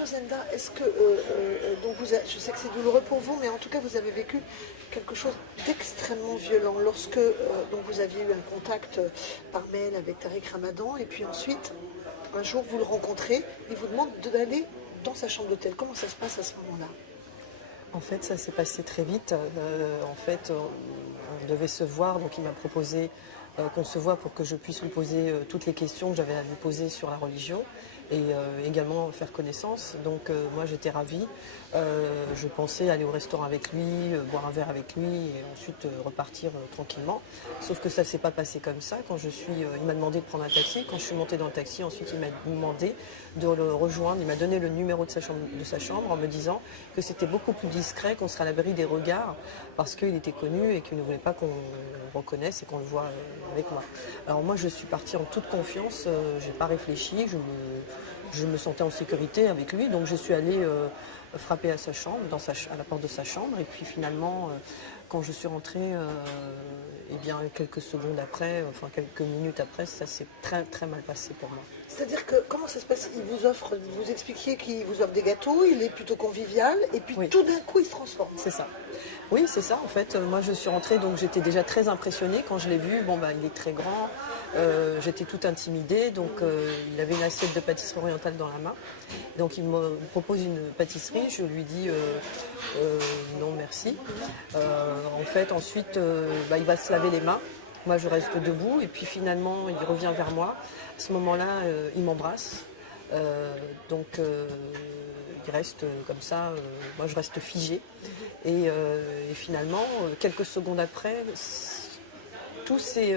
chose, Enda, est-ce que, donc je sais que c'est douloureux pour vous, mais en tout cas vous avez vécu quelque chose d'extrêmement violent lorsque donc vous aviez eu un contact par mail avec Tariq Ramadan, et puis ensuite, un jour vous le rencontrez, il vous demande d'aller dans sa chambre d'hôtel. Comment ça se passe à ce moment-là? En fait, ça s'est passé très vite. En fait, on devait se voir, donc il m'a proposé qu'on se voit pour que je puisse lui poser toutes les questions que j'avais à lui poser sur la religion et également faire connaissance. Donc moi j'étais ravie. Je pensais aller au restaurant avec lui, boire un verre avec lui et ensuite repartir tranquillement. Sauf que ça ne s'est pas passé comme ça. Il m'a demandé de prendre un taxi. Quand je suis montée dans le taxi, ensuite il m'a demandé de le rejoindre. Il m'a donné le numéro de sa chambre en me disant que c'était beaucoup plus discret, qu'on serait à l'abri des regards parce qu'il était connu et qu'il ne voulait pas qu'on le reconnaisse et qu'on le voit avec moi. Alors moi je suis partie en toute confiance, je n'ai pas réfléchi, je me sentais en sécurité avec lui, donc je suis allée frapper à sa chambre, à la porte de sa chambre, et puis finalement quand je suis rentrée, eh bien quelques secondes après, enfin quelques minutes après, ça s'est très très mal passé pour moi. C'est-à-dire que, comment ça se passe? Il vous offre, vous expliquiez qu'il vous offre des gâteaux, il est plutôt convivial, et puis tout d'un coup il se transforme. C'est ça. Oui, c'est ça en fait. Moi je suis rentrée, donc j'étais déjà très impressionnée quand je l'ai vu. Bon bah il est très grand, j'étais toute intimidée, donc il avait une assiette de pâtisserie orientale dans la main. Donc il me propose une pâtisserie, je lui dis non merci. En fait ensuite il va se laver les mains. Moi je reste debout et puis finalement il revient vers moi. À ce moment-là il m'embrasse. Il reste comme ça, moi je reste figée. Et finalement, quelques secondes après, tout s'est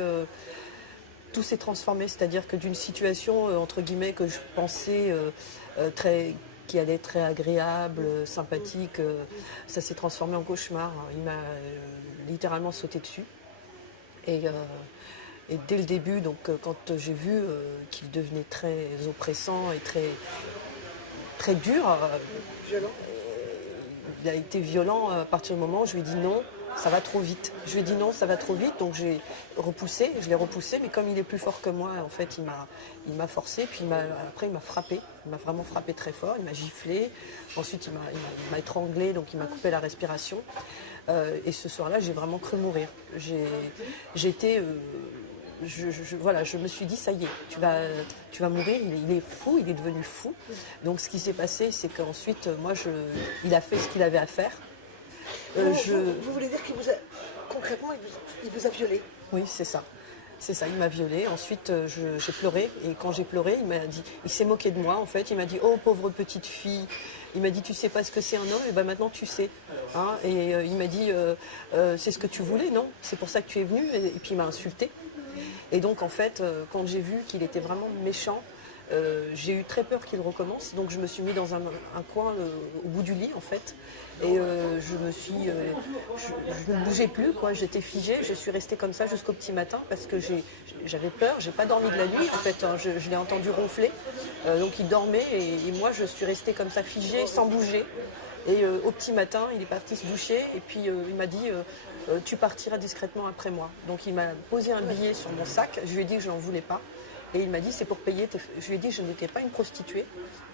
transformé. C'est-à-dire que d'une situation, entre guillemets, que je pensais qui allait être très agréable, sympathique, ça s'est transformé en cauchemar. Il m'a littéralement sauté dessus. Et dès le début, donc, quand j'ai vu qu'il devenait très oppressant et très dur, Violent. il a été violent à partir du moment où je lui ai dit non, ça va trop vite. Je lui ai dit non, ça va trop vite, donc je l'ai repoussé, mais comme il est plus fort que moi, en fait, il m'a forcé, puis après il m'a frappé, il m'a vraiment frappé très fort, il m'a giflé, ensuite il m'a étranglé, donc il m'a coupé la respiration. Et ce soir-là, j'ai vraiment cru mourir. Je me suis dit, ça y est, tu vas mourir, il est fou, il est devenu fou. Donc ce qui s'est passé, c'est qu'ensuite, il a fait ce qu'il avait à faire. Vous voulez dire concrètement, il vous a violé? Oui, c'est ça. C'est ça, il m'a violée. Ensuite, j'ai pleuré. Et quand j'ai pleuré, il s'est moqué de moi, en fait. Il m'a dit, oh, pauvre petite fille. Il m'a dit, tu sais pas ce que c'est un homme? Et ben maintenant, tu sais. Hein, et il m'a dit, c'est ce que tu voulais, non? C'est pour ça que tu es venu. Et puis, il m'a insulté. Et donc, en fait, quand j'ai vu qu'il était vraiment méchant, j'ai eu très peur qu'il recommence. Donc, je me suis mis dans un coin au bout du lit, en fait. Et je ne bougeais plus, quoi. J'étais figée. Je suis restée comme ça jusqu'au petit matin parce que j'avais peur. J'ai pas dormi de la nuit, en fait. Hein. Je l'ai entendu ronfler. Donc, il dormait et moi, je suis restée comme ça, figée, sans bouger. Et au petit matin, il est parti se doucher. Et puis, il m'a dit... tu partiras discrètement après moi. Donc il m'a posé un billet sur mon sac, je lui ai dit que je n'en voulais pas. Et il m'a dit c'est pour payer, je lui ai dit que je n'étais pas une prostituée,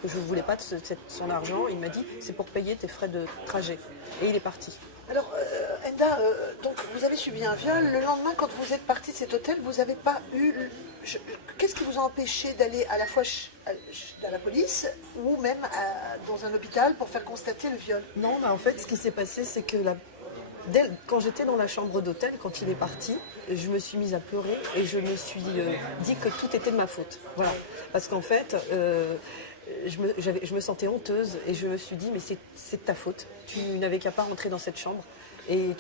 que je ne voulais pas de son argent. Il m'a dit c'est pour payer tes frais de trajet. Et il est parti. Alors Enda, donc vous avez subi un viol. Le lendemain, quand vous êtes parti de cet hôtel, vous n'avez pas eu... Qu'est-ce qui vous a empêché d'aller à la fois à la police ou même dans un hôpital pour faire constater le viol? Non, en fait ce qui s'est passé c'est que quand j'étais dans la chambre d'hôtel, quand il est parti, je me suis mise à pleurer et je me suis dit que tout était de ma faute. Voilà. Parce qu'en fait, je me sentais honteuse et je me suis dit, mais c'est de ta faute. Tu n'avais qu'à pas rentrer dans cette chambre. Et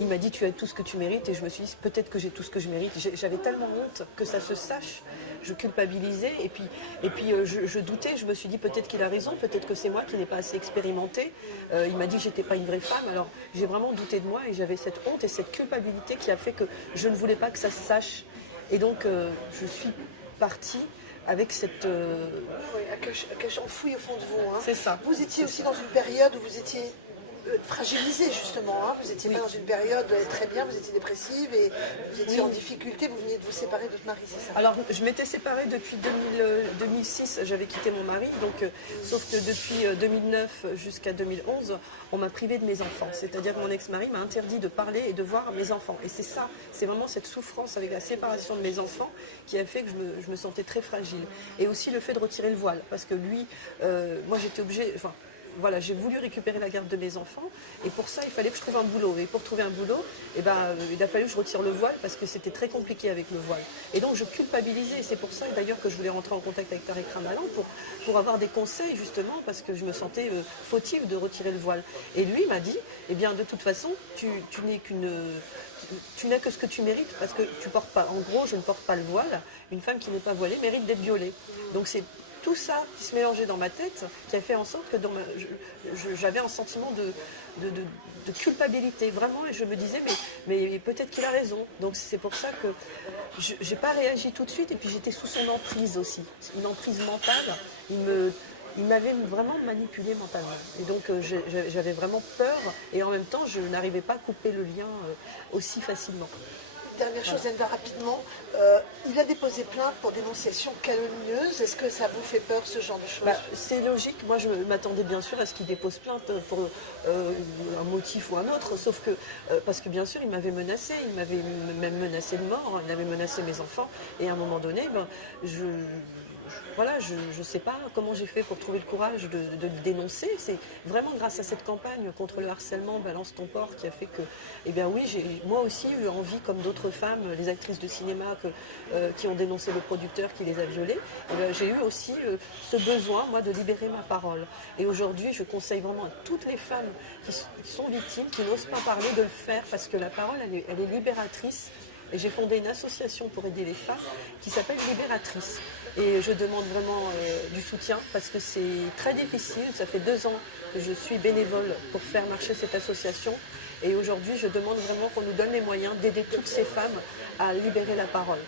il m'a dit, tu as tout ce que tu mérites. Et je me suis dit, peut-être que j'ai tout ce que je mérite. J'avais tellement honte que ça se sache. Je culpabilisais. Et puis je doutais. Je me suis dit, peut-être qu'il a raison. Peut-être que c'est moi qui n'ai pas assez expérimenté. Il m'a dit que je n'étais pas une vraie femme. Alors j'ai vraiment douté de moi. Et j'avais cette honte et cette culpabilité qui a fait que je ne voulais pas que ça se sache. Et donc, je suis partie avec cette... Oui, enfouie au fond de vous. Hein. C'est ça. Vous étiez aussi dans une période où vous étiez fragilisée justement. Hein. Vous n'étiez Oui. pas dans une période très bien, vous étiez dépressive et vous étiez Oui. en difficulté, vous veniez de vous séparer de votre mari, c'est ça? Alors, je m'étais séparée depuis 2006, j'avais quitté mon mari, donc, sauf que depuis 2009 jusqu'à 2011, on m'a privée de mes enfants. C'est-à-dire que mon ex-mari m'a interdit de parler et de voir mes enfants. Et c'est ça, c'est vraiment cette souffrance avec la séparation de mes enfants qui a fait que je me sentais très fragile. Et aussi le fait de retirer le voile, parce que lui, moi j'étais obligée... Enfin, voilà, j'ai voulu récupérer la garde de mes enfants et pour ça, il fallait que je trouve un boulot. Et pour trouver un boulot, il a fallu que je retire le voile parce que c'était très compliqué avec le voile. Et donc, je culpabilisais. C'est pour ça, d'ailleurs, que je voulais rentrer en contact avec Tariq Ramadan pour avoir des conseils, justement, parce que je me sentais fautive de retirer le voile. Et lui m'a dit, eh bien, de toute façon, tu n'as que ce que tu mérites parce que tu portes pas. En gros, je ne porte pas le voile. Une femme qui n'est pas voilée mérite d'être violée. Donc, c'est tout ça qui se mélangeait dans ma tête, qui a fait en sorte que j'avais un sentiment de culpabilité, vraiment, et je me disais, mais peut-être qu'il a raison. Donc c'est pour ça que je n'ai pas réagi tout de suite, et puis j'étais sous son emprise aussi, une emprise mentale. Il m'avait vraiment manipulée mentalement. Et donc j'avais vraiment peur, et en même temps, je n'arrivais pas à couper le lien aussi facilement. Dernière chose, Enda, rapidement, il a déposé plainte pour dénonciation calomnieuse. Est-ce que ça vous fait peur, ce genre de choses? C'est logique. Moi, je m'attendais bien sûr à ce qu'il dépose plainte pour un motif ou un autre, sauf que, parce que bien sûr, il m'avait menacé, il m'avait même menacé de mort, il avait menacé mes enfants, et à un moment donné, voilà, je ne sais pas comment j'ai fait pour trouver le courage de le dénoncer. C'est vraiment grâce à cette campagne contre le harcèlement Balance ton porc qui a fait que, eh bien oui, j'ai moi aussi eu envie, comme d'autres femmes, les actrices de cinéma qui ont dénoncé le producteur qui les a violées, j'ai eu aussi ce besoin, moi, de libérer ma parole. Et aujourd'hui, je conseille vraiment à toutes les femmes qui sont victimes, qui n'osent pas parler, de le faire, parce que la parole, elle est libératrice. Et j'ai fondé une association pour aider les femmes qui s'appelle Libératrice. Et je demande vraiment du soutien parce que c'est très difficile. Ça fait 2 ans que je suis bénévole pour faire marcher cette association. Et aujourd'hui, je demande vraiment qu'on nous donne les moyens d'aider toutes ces femmes à libérer la parole.